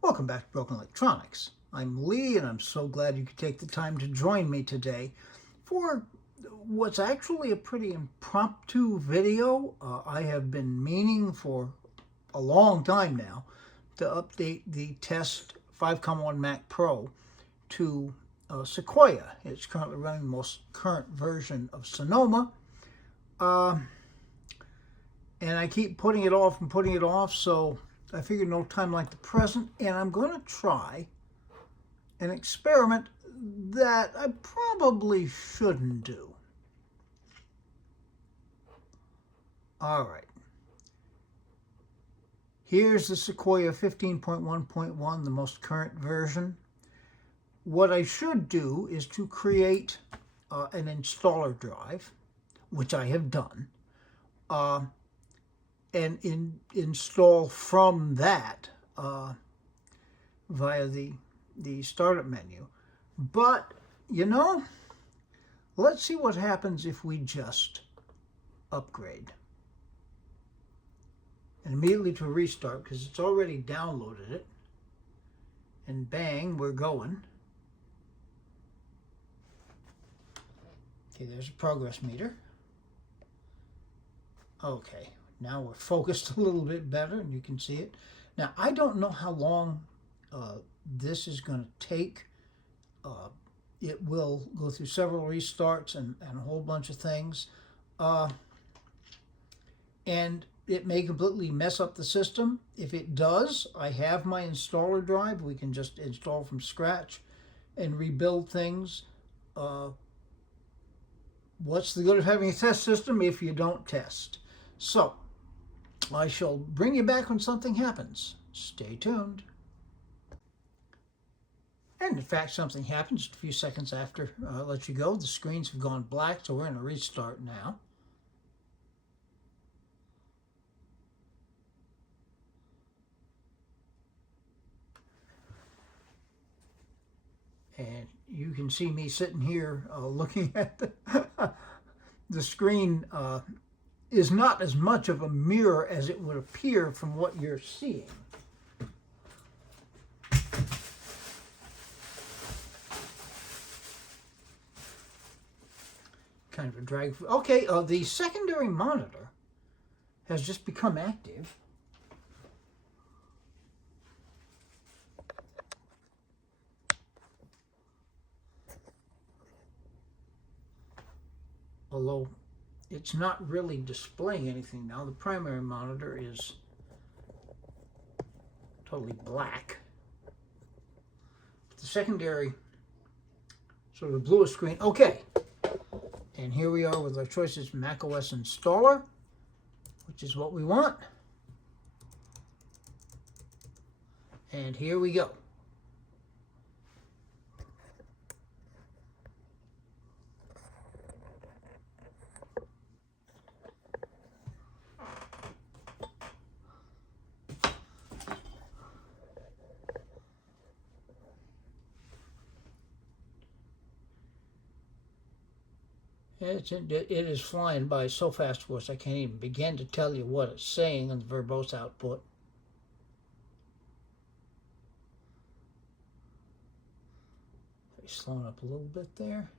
Welcome back to Broken Electronics. I'm Lee, and I'm so glad you could take the time to join me today for what's actually a pretty impromptu video. I have been meaning for a long time now to update the Test 5.1 Mac Pro to Sequoia. It's currently running the most current version of Sonoma. And I keep putting it off and putting it off, so I figured no time like the present, and I'm going to try an experiment that I probably shouldn't do. All right. Here's the Sequoia 15.1.1, the most current version. What I should do is to create an installer drive, which I have done, and install from that via the startup menu. But, you know, let's see what happens if we just upgrade. And immediately to restart, because it's already downloaded it. And bang, we're going. Okay, there's a progress meter. Okay, now we're focused a little bit better, and you can see it. Now, I don't know how long this is going to take. It will go through several restarts and a whole bunch of things. And it may completely mess up the system. If it does, I have my installer drive. We can just install from scratch and rebuild things. What's the good of having a test system if you don't test? So, I shall bring you back when something happens. Stay tuned. And in fact, something happens just a few seconds after I let you go. The screens have gone black, so we're in a restart now. And you can see me sitting here looking at the screen. Is not as much of a mirror as it would appear from what you're seeing. Kind of a drag. Okay, the secondary monitor has just become active. Although it's not really displaying anything now. The primary monitor is totally black. The secondary, sort of a bluish screen. Okay. And here we are with our choices, Mac OS installer, which is what we want. And here we go. It is flying by so fast, of course, I can't even begin to tell you what it's saying on the verbose output. Slowing up a little bit there.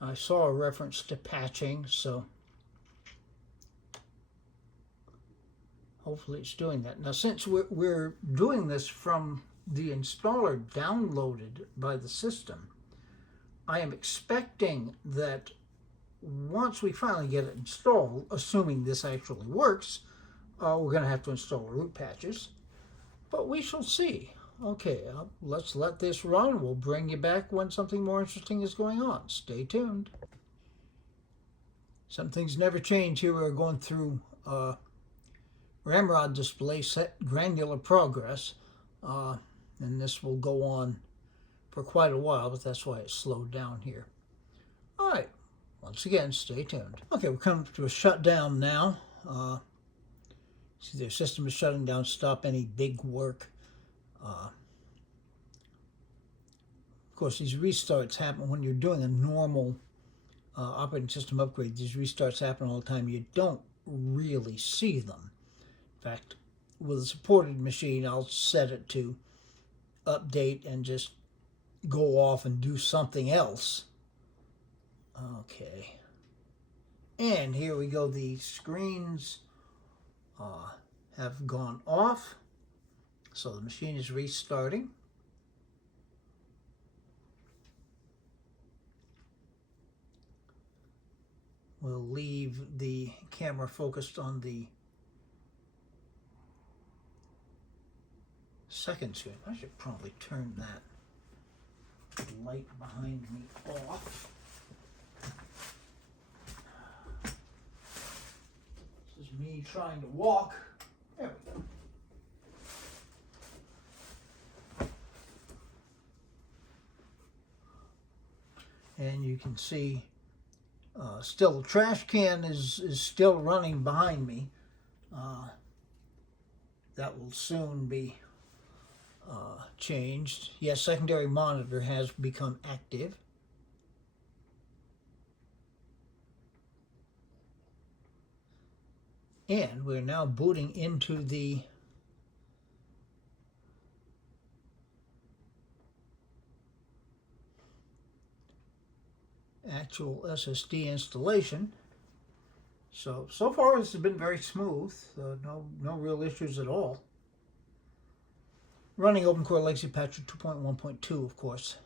I saw a reference to patching, so hopefully it's doing that. Now, since we're doing this from the installer downloaded by the system, I am expecting that once we finally get it installed, assuming this actually works, we're going to have to install root patches. But we shall see. Okay, let's let this run. We'll bring you back when something more interesting is going on. Stay tuned. Some things never change. Here we're going through Ramrod display set granular progress. And this will go on for quite a while, but that's why it's slowed down here. All right. Once again, stay tuned. Okay, we're coming to a shutdown now. See, their system is shutting down, stop any big work. Of course, these restarts happen when you're doing a normal operating system upgrade. These restarts happen all the time. You don't really see them. In fact, with a supported machine, I'll set it to update and just go off and do something else. Okay. And here we go. The screens have gone off. So the machine is restarting. We'll leave the camera focused on the second screen. I should probably turn that light behind me off. This is me trying to walk. There we go. And you can see still the trash can is still running behind me. That will soon be changed. Yes, secondary monitor has become active. And we're now booting into the actual SSD installation. So far this has been very smooth. No real issues at all. Running OpenCore Legacy Patch 2.1.2, of course.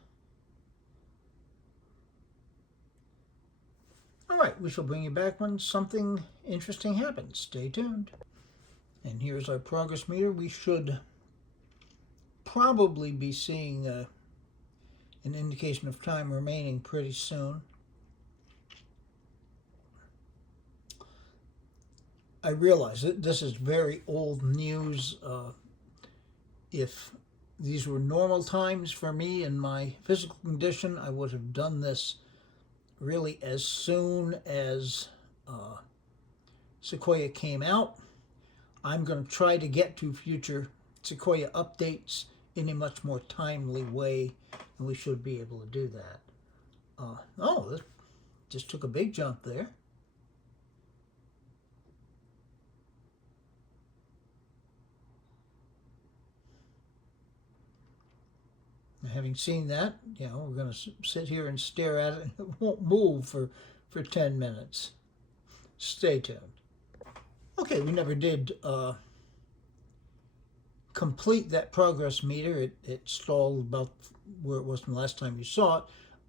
All right, we shall bring you back when something interesting happens. Stay tuned. And here's our progress meter. We should probably be seeing an indication of time remaining pretty soon. I realize that this is very old news. If these were normal times for me in my physical condition, I would have done this really as soon as Sequoia came out. I'm going to try to get to future Sequoia updates in a much more timely way, and we should be able to do that. Oh, this just took a big jump there. Having seen that, we're going to sit here and stare at it, and it won't move for 10 minutes. Stay tuned. Okay, we never did complete that progress meter. It stalled about where it was from the last time you saw it.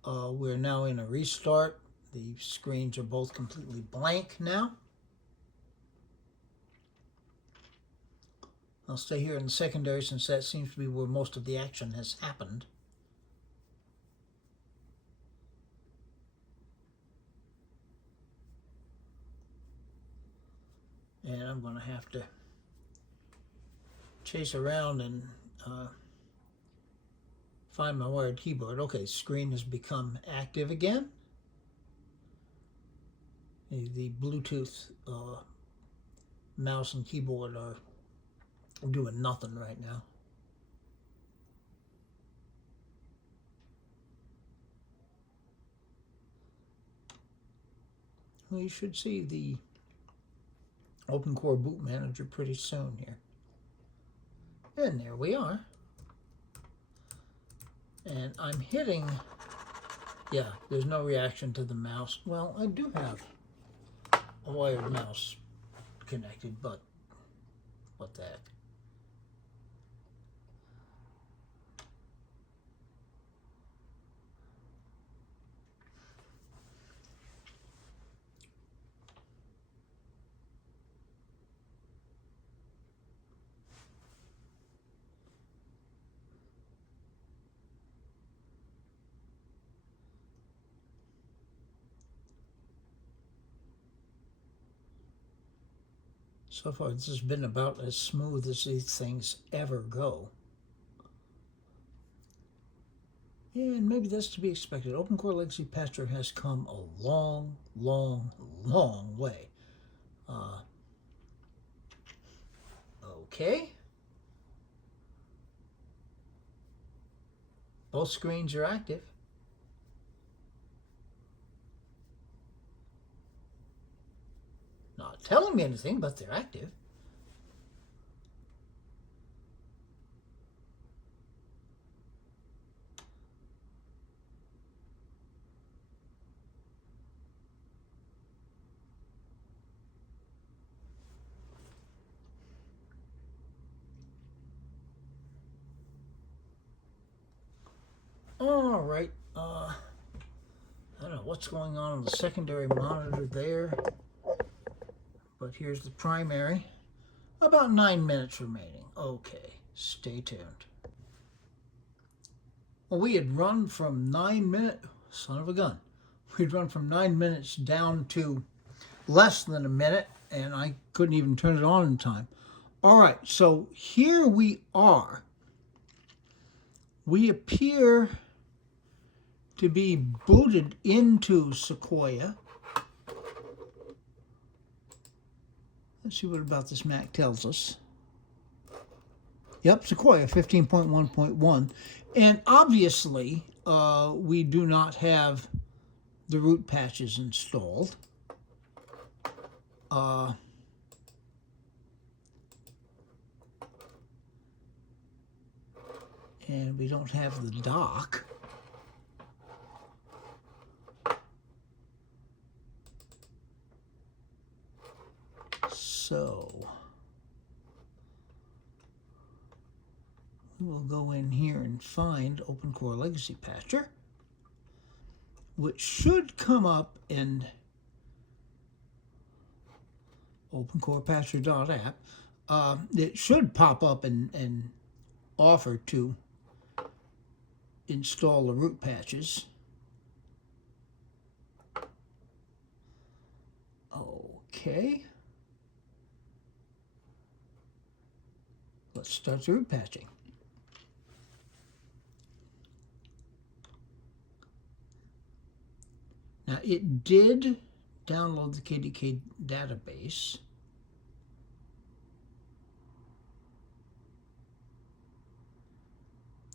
We're now in a restart. The screens are both completely blank now. I'll stay here in the secondary since that seems to be where most of the action has happened. And I'm going to have to chase around and find my wired keyboard. Okay, screen has become active again. The Bluetooth mouse and keyboard are doing nothing right now. Well, you should see the OpenCore Boot Manager pretty soon here. And there we are. And I'm hitting, yeah, there's no reaction to the mouse. Well, I do have a wired mouse connected, but what the heck. So far, this has been about as smooth as these things ever go. And maybe that's to be expected. OpenCore Legacy Patcher has come a long, long, long way. Okay. Both screens are active. Not telling me anything, but they're active. All right. I don't know what's going on the secondary monitor there, but here's the primary. About 9 minutes remaining. Okay, stay tuned. Well, we had run from 9 minutes, son of a gun. We'd run from 9 minutes down to less than a minute, and I couldn't even turn it on in time. All right, so here we are. We appear to be booted into Sequoia. Let's see what about this Mac tells us. Yep, Sequoia 15.1.1. And obviously, we do not have the root patches installed. And we don't have the dock. So we will go in here and find Open Core Legacy Patcher, which should come up in OpenCorePatcher.app. It should pop up and offer to install the root patches. Okay. Let's start the root patching. Now, it did download the KDK database.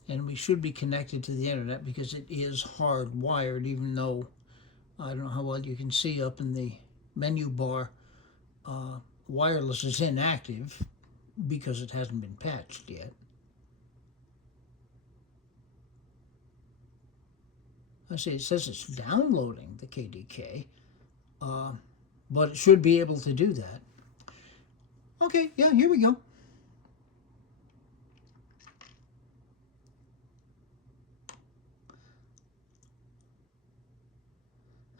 And we should be connected to the internet because it is hardwired, even though I don't know how well you can see up in the menu bar, wireless is inactive because it hasn't been patched yet. I see it says it's downloading the KDK, but it should be able to do that. Okay, yeah, here we go.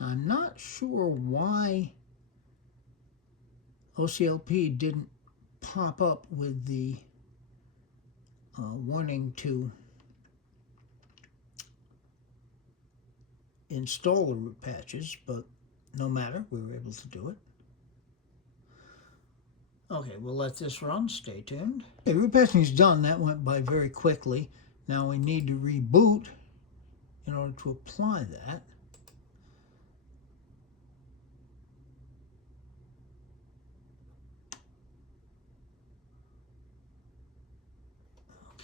I'm not sure why OCLP didn't pop up with the warning to install the root patches, but no matter, we were able to do it. Okay, we'll let this run. Stay tuned. Okay, root patching is done. That went by very quickly. Now we need to reboot in order to apply that.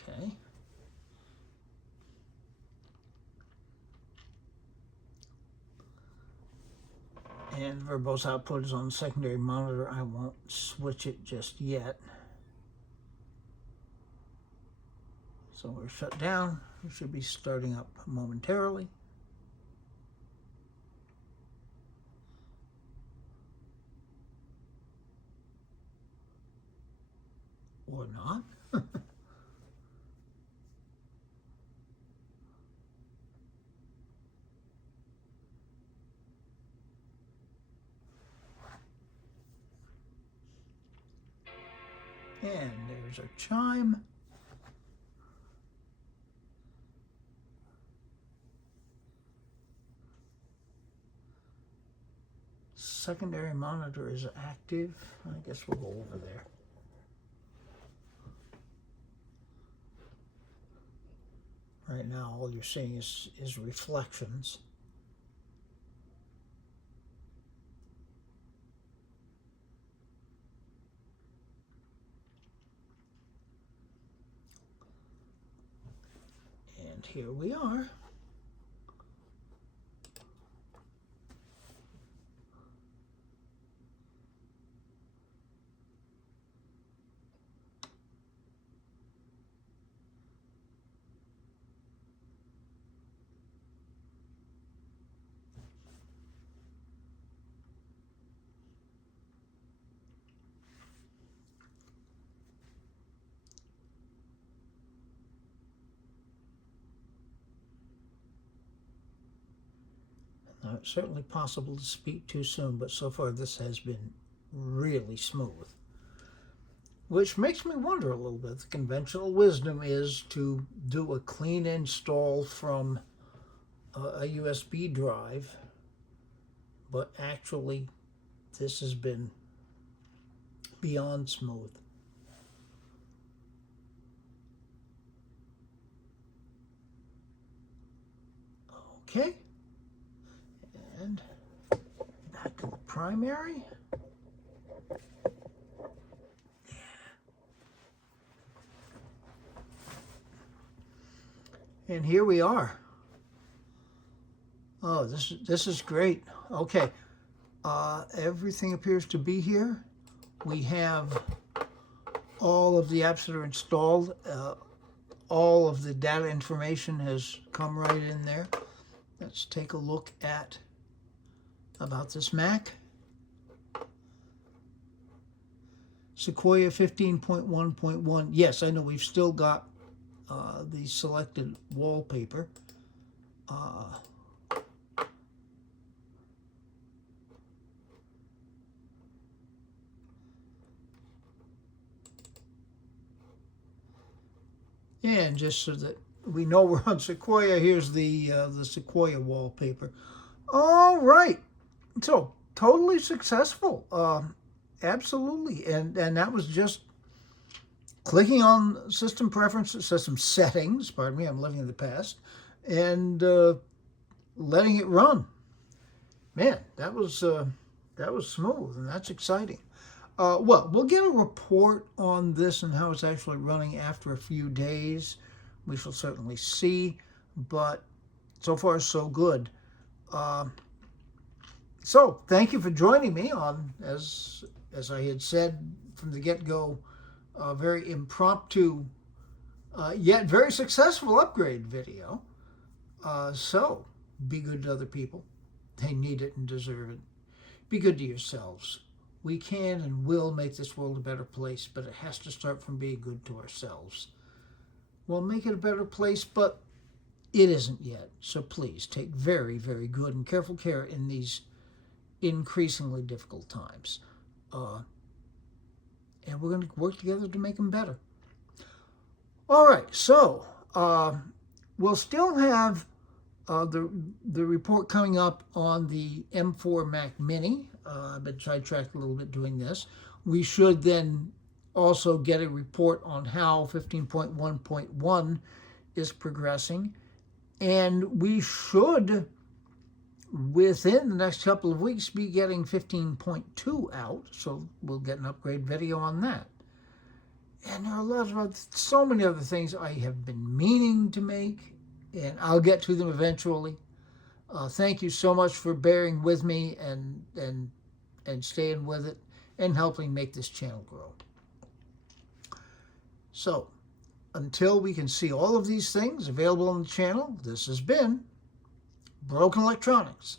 Okay. And verbose output is on the secondary monitor. I won't switch it just yet. So we're shut down. We should be starting up momentarily. Or not. And there's our chime. Secondary monitor is active. I guess we'll go over there. Right now, all you're seeing is reflections. And here we are. It's certainly possible to speak too soon, but so far this has been really smooth. Which makes me wonder a little bit. The conventional wisdom is to do a clean install from a USB drive, but actually this has been beyond smooth. Okay, and back to the primary. And here we are. Oh, this is great. Okay, everything appears to be here. We have all of the apps that are installed. All of the data information has come right in there. Let's take a look at about this Mac. Sequoia 15.1.1. Yes, I know we've still got the selected wallpaper. And just so that we know we're on Sequoia, here's the Sequoia wallpaper. All right, so totally successful, absolutely, and that was just clicking on system preferences, system settings. Pardon me, I'm living in the past, and letting it run. Man, that was smooth, and that's exciting. Well, we'll get a report on this and how it's actually running after a few days. We shall certainly see, but so far so good. So thank you for joining me on, as I had said from the get-go, a very impromptu yet very successful upgrade video. So be good to other people. They need it and deserve it. Be good to yourselves. We can and will make this world a better place, but it has to start from being good to ourselves. We'll make it a better place, but it isn't yet. So please take very, very good and careful care in these increasingly difficult times. And we're going to work together to make them better. All right, so we'll still have the report coming up on the M4 Mac Mini. I've been sidetracked a little bit doing this. We should then also get a report on how 15.1.1 is progressing. And we should, within the next couple of weeks, be getting 15.2 out. So we'll get an upgrade video on that. And there are so many other things I have been meaning to make, and I'll get to them eventually. Thank you so much for bearing with me and staying with it and helping make this channel grow. So, until we can see all of these things available on the channel, this has been Broken Electronics.